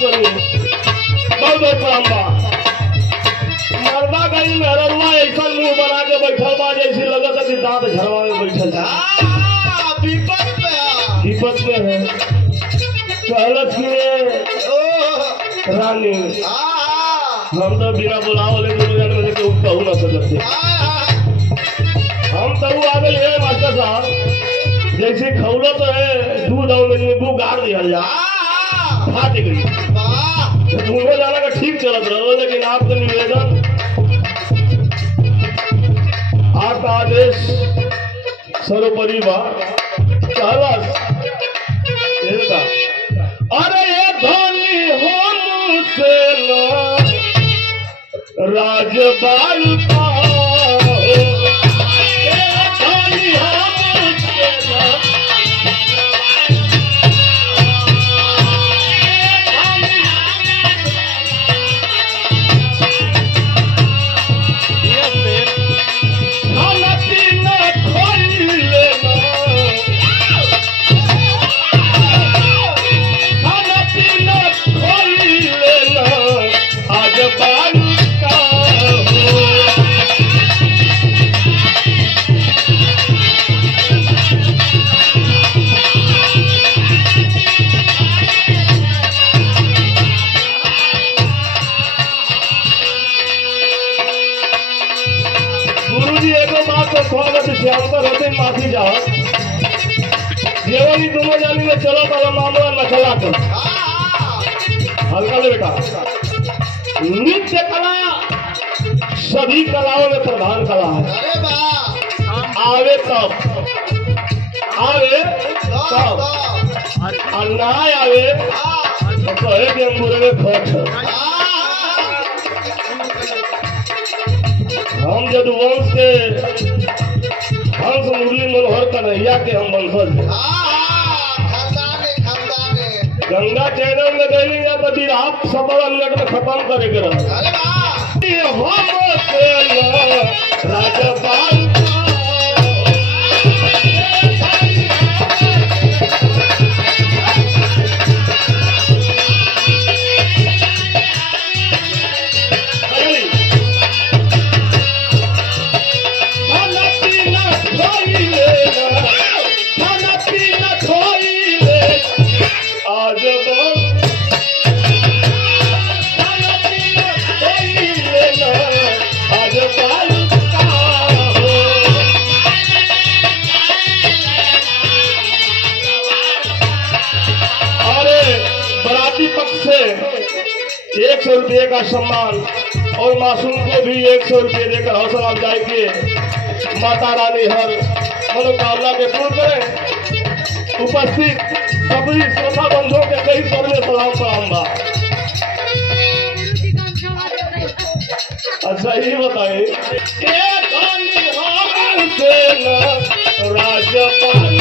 करी बहुत बहुत प्रणाम बा। मर्दा गई मेहरवा ऐसा मुंह बना के बैठल बा जैसी लगत है कि दांत झरवा में बैठल है। विपत में है कहलत की रानी हम तो बिना बुलावले दोनों जन में केहू कहू ना सकते। हम तो आ गए है मास्टर साहब जैसे खौला तो है दूध और नींबू गाड़ दिया जा फाट गई। दोनों जाना का ठीक चलत रहो लेकिन आपका निवेदन आपका आदेश सर्वोपरि बा। अरे ये धनी हमसे राजबाल का माफी जाओ जेवनी दोनों जानी में चलो वाला मामला नखला कर हल्का ले बेटा। नृत्य कला सभी कलाओं में प्रधान कला है। आवे तब और ना आवे तो कहे कि हम बुरे में खोट हम यदुवंश के हंस मुरली मनोहर कन्हैया के हम वंशज गंगा चैनल में गई या तो फिर आप 17 मिनट में खत्म करे के राजपाल से 100 रुपये का सम्मान और मासूम को भी 100 रुपये देकर हौसला अफजाई किए। माता रानी हर मनोकामना के पूर्ण करें। उपस्थित सभी श्रोता बंधुओं के कई स्वर में सलाम बा। अच्छा ही बताइए राजपाल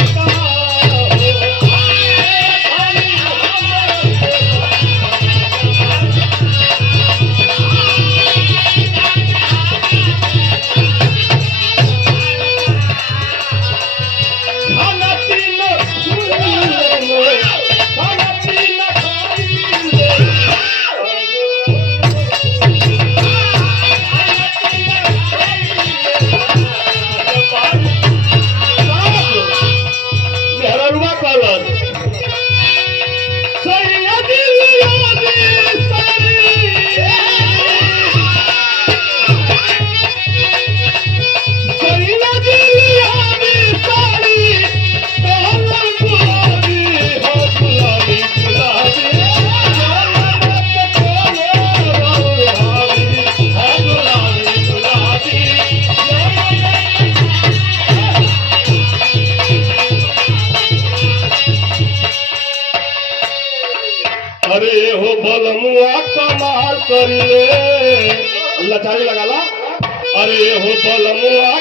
अरे हो बलमुआ कमाल करिए लचारी लगा ला। अरे हो बलमुआ